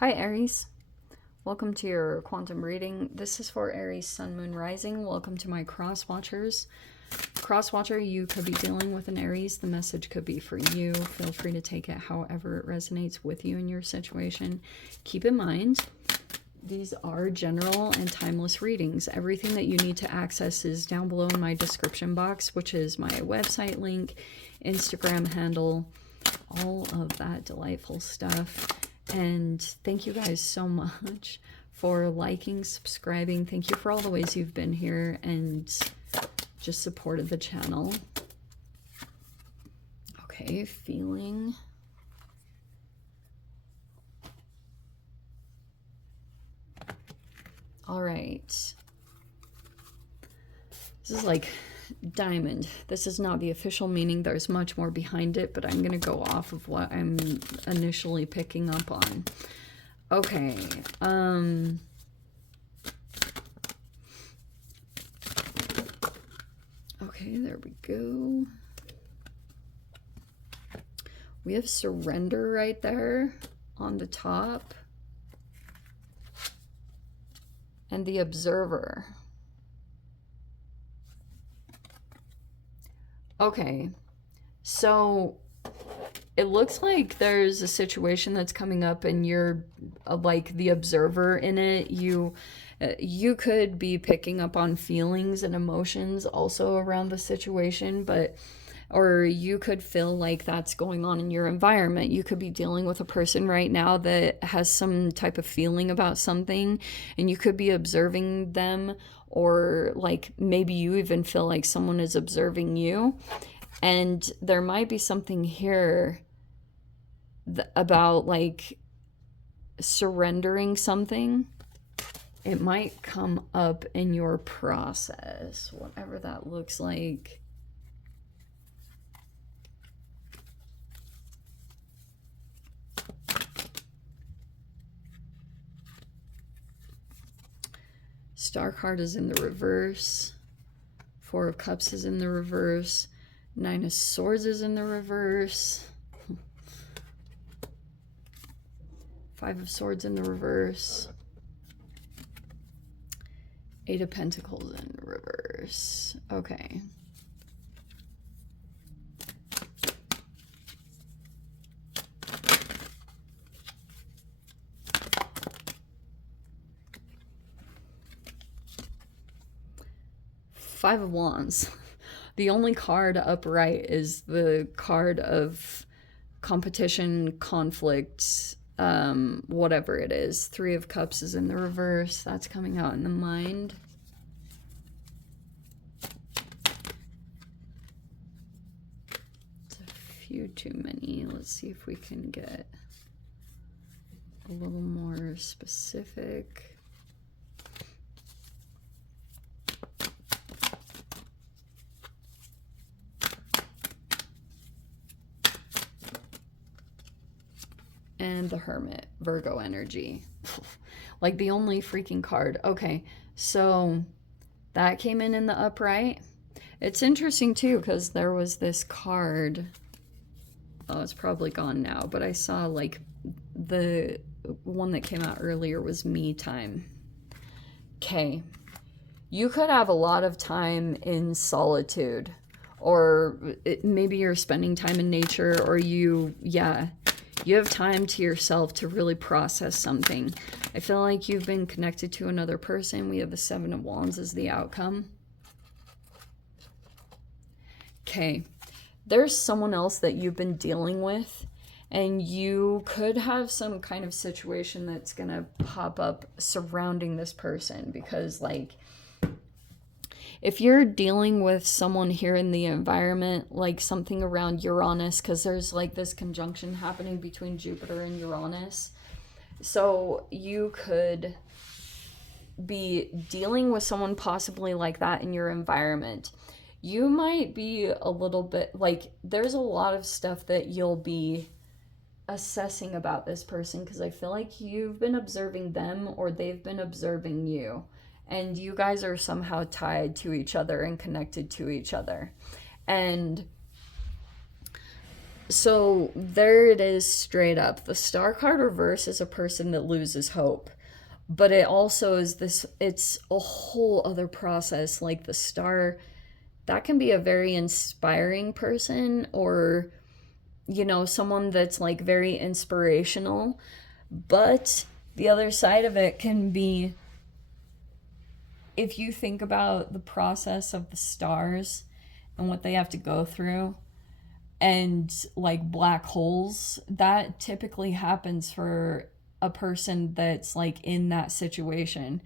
Hi Aries, welcome to your quantum reading. This is for Aries Sun Moon Rising. Welcome to my cross watchers. Cross watcher, you could be dealing with an Aries. The message could be for you. Feel free to take it however it resonates with you in your situation. Keep in mind, these are general and timeless readings. Everything that you need to access is down below in my description box, which is my website link, Instagram handle, all of that delightful stuff. And thank you guys so much for liking, subscribing. Thank you for all the ways you've been here and just supported the channel. Okay, feeling. All right. This is like diamond. This is not the official meaning. There's much more behind it, but I'm going to go off of what I'm initially picking up on. Okay. Okay, there we go. We have surrender right there on the top. And the observer. Okay, so it looks like there's a situation that's coming up and you're like the observer in it. You could be picking up on feelings and emotions also around the situation, but or you could feel like that's going on in your environment. You could be dealing with a person right now that has some type of feeling about something, and you could be observing them, or like maybe you even feel like someone is observing you. And there might be something here about like surrendering something. It might come up in your process, whatever that looks like. Star card is in the reverse. Four of Cups is in the reverse. Nine of Swords is in the reverse. Five of Swords in the reverse. Eight of Pentacles in reverse. Okay. Five of Wands. The only card upright is the card of competition, conflict, whatever it is. Three of Cups is in the reverse. That's coming out in the mind. It's a few too many. Let's see if we can get a little more specific. And the Hermit, Virgo energy. Like the only freaking card. Okay, so that came in the upright. It's interesting too, because there was this card. Oh, it's probably gone now, but I saw like the one that came out earlier was me time. Okay, you could have a lot of time in solitude, or maybe you're spending time in nature, or you have time to yourself to really process something. I feel like you've been connected to another person. We have the Seven of Wands as the outcome. Okay, there's someone else that you've been dealing with, and you could have some kind of situation that's gonna pop up surrounding this person, because like if you're dealing with someone here in the environment, like something around Uranus, because there's like this conjunction happening between Jupiter and Uranus. So you could be dealing with someone possibly like that in your environment. You might be a little bit like, there's a lot of stuff that you'll be assessing about this person, because I feel like you've been observing them or they've been observing you. And you guys are somehow tied to each other and connected to each other. And So there it is straight up. The star card reverse is a person that loses hope. But it also is this, it's a whole other process. Like the star, that can be a very inspiring person, or, someone that's like very inspirational. But the other side of it can be, if you think about the process of the stars and what they have to go through, and like black holes, that typically happens for a person that's like in that situation.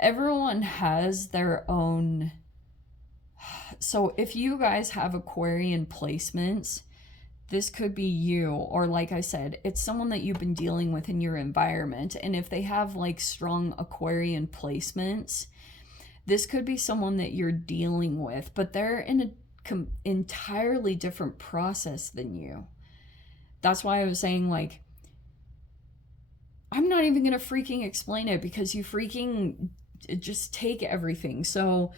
Everyone has their own. So if you guys have Aquarian placements, this could be you, or like I said, it's someone that you've been dealing with in your environment. And if they have like strong Aquarian placements, this could be someone that you're dealing with, but they're in a entirely different process than you. That's why I was saying, like, I'm not even gonna freaking explain it, because you freaking just take everything. So,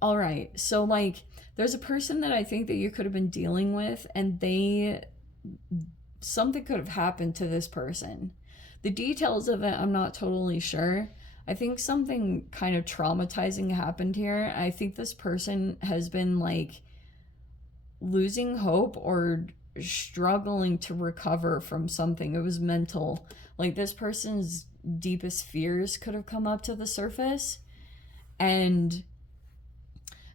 all right, so like, there's a person that I think that you could have been dealing with, and something could have happened to this person. The details of it, I'm not totally sure. I think something kind of traumatizing happened here. I think this person has been like losing hope or struggling to recover from something. It was mental. Like, this person's deepest fears could have come up to the surface. And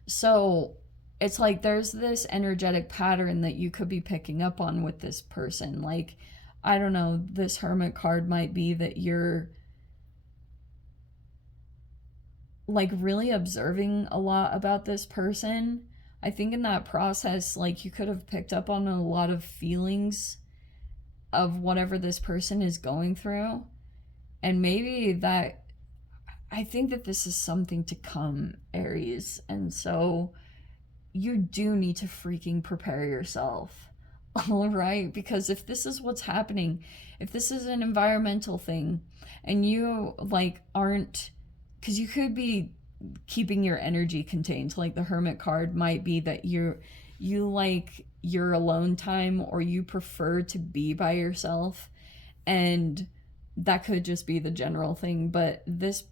so it's like there's this energetic pattern that you could be picking up on with this person. Like, I don't know, this Hermit card might be that you're like really observing a lot about this person. I think in that process, like, you could have picked up on a lot of feelings of whatever this person is going through. And maybe that, I think that this is something to come, Aries. And so you do need to freaking prepare yourself. All right? Because if this is what's happening, if this is an environmental thing, and you like aren't, because you could be keeping your energy contained. Like, the Hermit card might be that you like your alone time, or you prefer to be by yourself, and that could just be the general thing. But this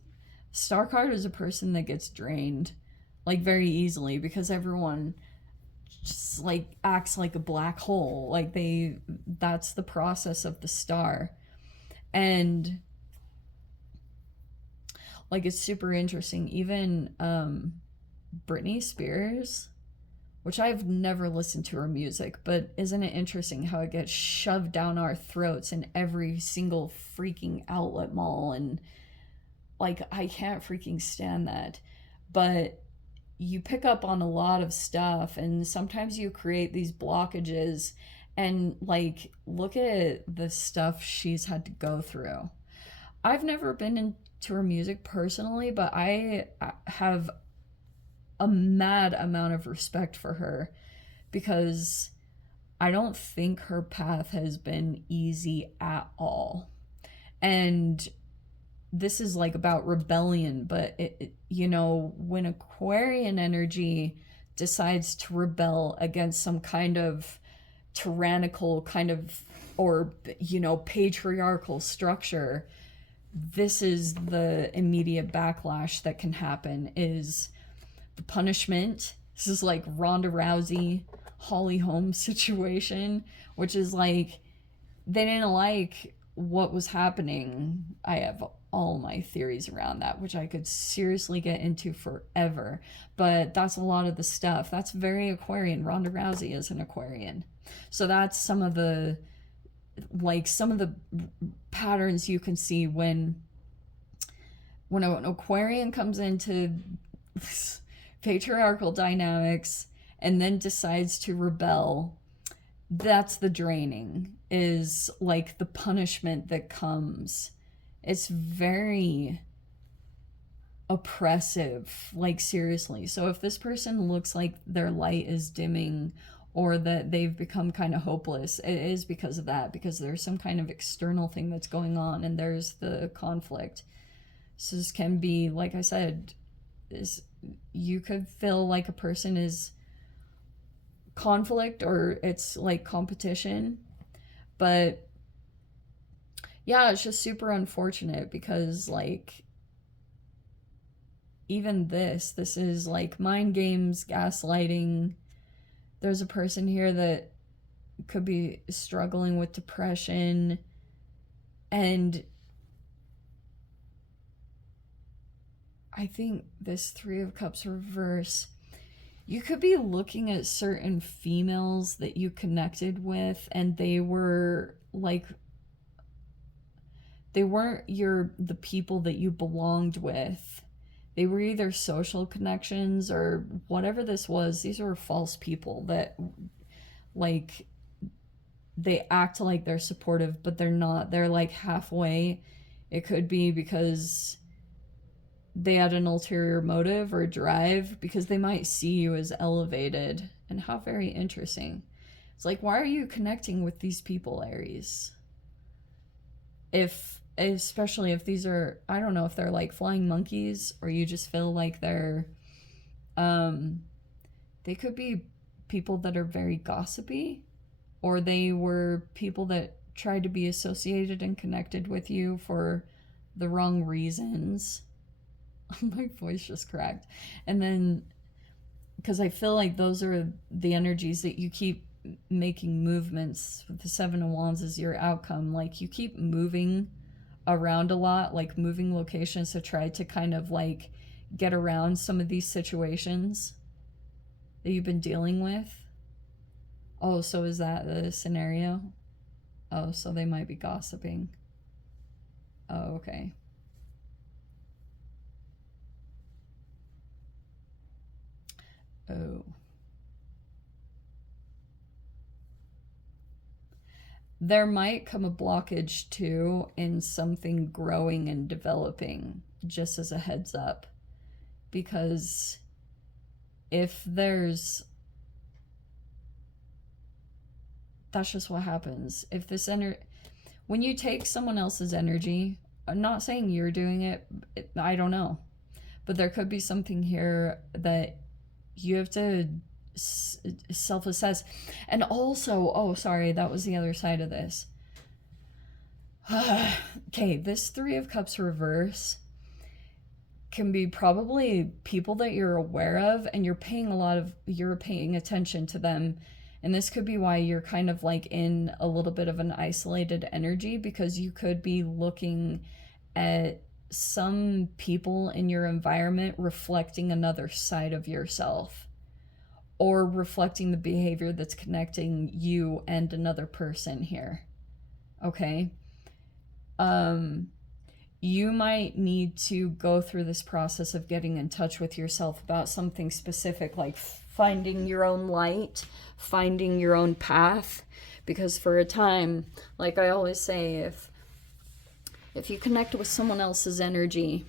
star card is a person that gets drained like very easily, because everyone just like acts like a black hole. Like, that's the process of the star. And like, it's super interesting. Even Britney Spears, which I've never listened to her music, but isn't it interesting how it gets shoved down our throats in every single freaking outlet mall? And like, I can't freaking stand that. But you pick up on a lot of stuff, and sometimes you create these blockages. And like, look at the stuff she's had to go through. I've never been into her music personally, but I have a mad amount of respect for her, because I don't think her path has been easy at all. And this is like about rebellion, but when Aquarian energy decides to rebel against some kind of tyrannical kind of, or patriarchal structure, this is the immediate backlash that can happen, is the punishment. This is like Ronda Rousey, Holly Holmes situation, which is like, they didn't like what was happening. I have all my theories around that, which I could seriously get into forever. But that's a lot of the stuff. That's very Aquarian. Ronda Rousey is an Aquarian. So that's some of the patterns you can see when an Aquarian comes into patriarchal dynamics and then decides to rebel. That's the draining, is like the punishment that comes. It's very oppressive, like, seriously. So if this person looks like their light is dimming, or that they've become kind of hopeless, it is because of that, because there's some kind of external thing that's going on, and there's the conflict. So this can be, like I said, you could feel like a person is conflict or it's like competition. But yeah, it's just super unfortunate because like even this is like mind games, gaslighting. There's a person here that could be struggling with depression, and I think this Three of Cups reverse, you could be looking at certain females that you connected with and they were like, they weren't the people that you belonged with. They were either social connections or whatever this was. These are false people that like they act like they're supportive, but they're not. They're like halfway. It could be because they had an ulterior motive or drive, because they might see you as elevated. And how very interesting. It's like, why are you connecting with these people, Aries? Especially if these are, I don't know if they're like flying monkeys or you just feel like they're, they could be people that are very gossipy, or they were people that tried to be associated and connected with you for the wrong reasons. My voice just cracked. And then, because I feel like those are the energies that you keep making movements with. The Seven of Wands is your outcome. Like you keep moving around a lot, like moving locations to try to kind of like get around some of these situations that you've been dealing with. Oh, so is that the scenario? Oh, so they might be gossiping. Oh, okay. Oh. There might come a blockage too in something growing and developing, just as a heads up. Because if there's, that's just what happens. If this when you take someone else's energy, I'm not saying you're doing it, I don't know. But there could be something here that you have to self-assess. And also, oh, sorry, that was the other side of this. Okay, this Three of Cups reverse can be probably people that you're aware of and you're paying attention to them. And this could be why you're kind of like in a little bit of an isolated energy, because you could be looking at some people in your environment reflecting another side of yourself, or reflecting the behavior that's connecting you and another person here. Okay? You might need to go through this process of getting in touch with yourself about something specific, like finding your own light, finding your own path. Because for a time, like I always say, if you connect with someone else's energy,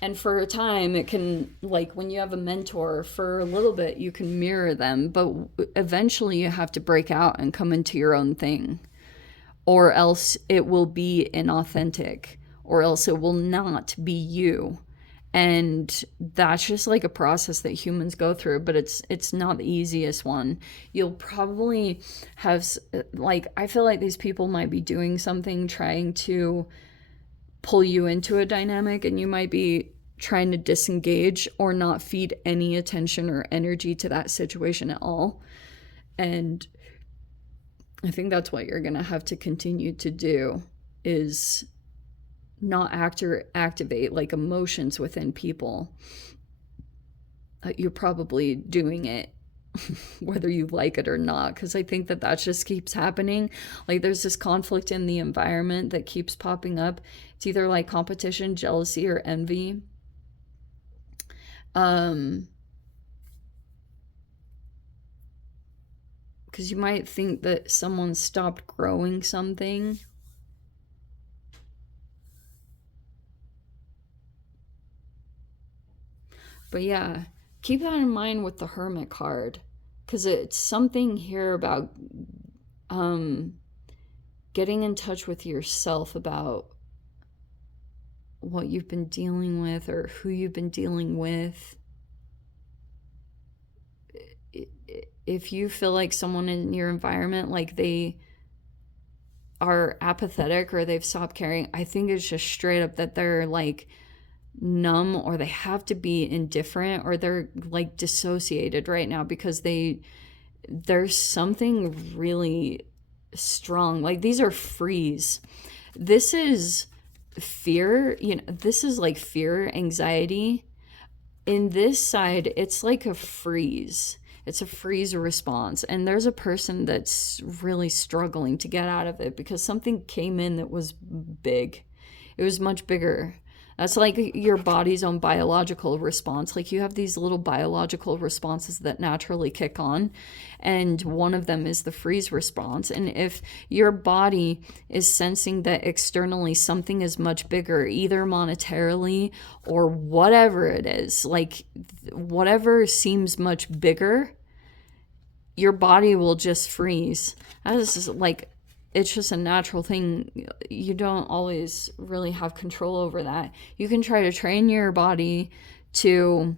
and for a time it can, like when you have a mentor, for a little bit you can mirror them, but eventually you have to break out and come into your own thing, or else it will be inauthentic, or else it will not be you. And that's just like a process that humans go through, but it's not the easiest one. You'll probably have, like, I feel like these people might be doing something, trying to pull you into a dynamic, and you might be trying to disengage or not feed any attention or energy to that situation at all. And I think that's what you're gonna have to continue to do, is not activate like emotions within people. You're probably doing it whether you like it or not, because I think that just keeps happening. Like there's this conflict in the environment that keeps popping up. It's either like competition, jealousy, or envy. Because you might think that someone stopped growing something. But yeah, keep that in mind with the Hermit card, because it's something here about getting in touch with yourself about what you've been dealing with or who you've been dealing with. if you feel like someone in your environment, like they are apathetic or they've stopped caring, I think it's just straight up that they're like numb, or they have to be indifferent, or they're like dissociated right now because there's something really strong. Like these are freeze. This is fear, this is like fear, anxiety. In this side, it's like a freeze. It's a freeze response. And there's a person that's really struggling to get out of it because something came in that was big. It was much bigger. That's like your body's own biological response. Like you have these little biological responses that naturally kick on. And one of them is the freeze response. And if your body is sensing that externally something is much bigger, either monetarily or whatever it is, like whatever seems much bigger, your body will just freeze. That is like, it's just a natural thing. You don't always really have control over that. You can try to train your body to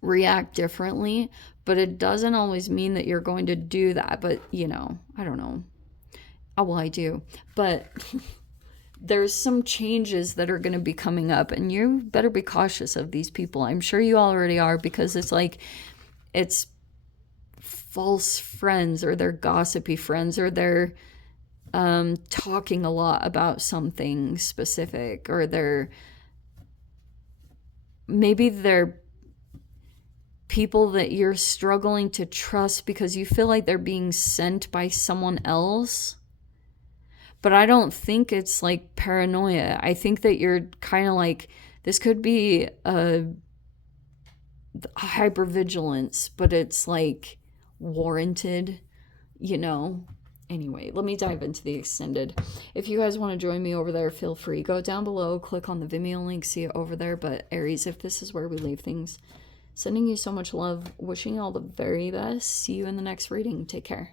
react differently, but it doesn't always mean that you're going to do that. But, I don't know. Oh, well, I do. But there's some changes that are going to be coming up, and you better be cautious of these people. I'm sure you already are, because it's like, it's false friends, or they're gossipy friends, or they're talking a lot about something specific, or maybe they're people that you're struggling to trust because you feel like they're being sent by someone else. But I don't think it's like paranoia. I think that you're kind of like, this could be a hypervigilance, but it's like warranted, Anyway, let me dive into the extended. If you guys want to join me over there, feel free. Go down below, click on the Vimeo link, see it over there. But Aries, if this is where we leave things, sending you so much love, wishing you all the very best. See you in the next reading. Take care.